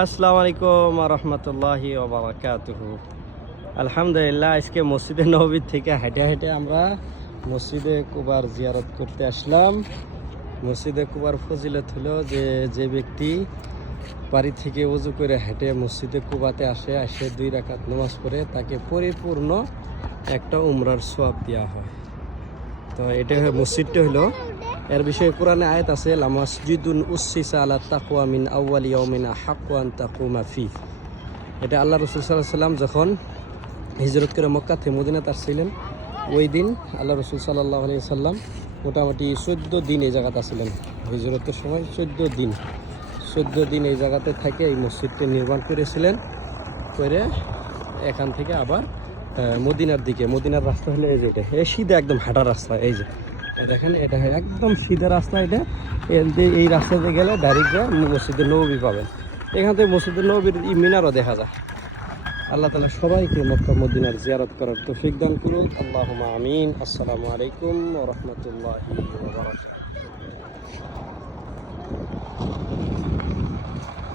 আসসালামু আলাইকুম রহমতুল্লাহি ওবারাকাতুহু। আলহামদুলিল্লাহ, আজকে মসজিদে নববী থেকে হেঁটে হেঁটে আমরা মসজিদে কুবার জিয়ারত করতে আসলাম। মসজিদে কুবার ফজিলত হলো যে ব্যক্তি বাড়ি থেকে ওযু করে হেঁটে মসজিদে কুবাতে আসে 2 রাকাত নামাজ পড়ে তাকে পরিপূর্ণ একটা উমরার সওয়াব দেওয়া হয়। তো এটা মসজিদটা হলো, এর বিষয়ে কোরআনে আয়াত আছে, লামাসজিদুন উসসিসা আলা তাকওয়া মিন আউয়ালি ইয়াউমিন আহাক্কু আন তাকুমা ফি। এটা আল্লাহ রাসূল সাল্লাল্লাহু আলাইহি ওয়াসাল্লাম যখন হিজরত করে মক্কা থেকে মদিনাতে আসছিলেন, ওই দিন আল্লাহ রাসূল সাল্লাল্লাহু আলাইহি ওয়াসাল্লাম মোটামুটি 14 দিন এই জায়গাতে ছিলেন। হিজরতের সময় 14 দিন এই জায়গাতে থেকে এই মসজিদটা নির্মাণ করেছিলেন। করে এখান থেকে আবার মদিনার দিকে, মদিনার রাস্তা হলো এই যে, এটা সিধা একদম হাঁটার রাস্তা। এই যে দেখেন, এটা একদম সিধা রাস্তা। এটা এই রাস্তাতে গেলে ডাইরেক্ট মসজিদে নববী পাবেন। এখান থেকে মসজিদে নববীর মিনারও দেখা যায়। আল্লাহ তাআলা সবাইকে মক্কা মদিনার জিয়ারত করার তৌফিক দান করুন। আল্লাহুম্মা আমিন। আসসালামু আলাইকুম ওয়া রাহমাতুল্লাহি ওয়া বারাকাতুহু।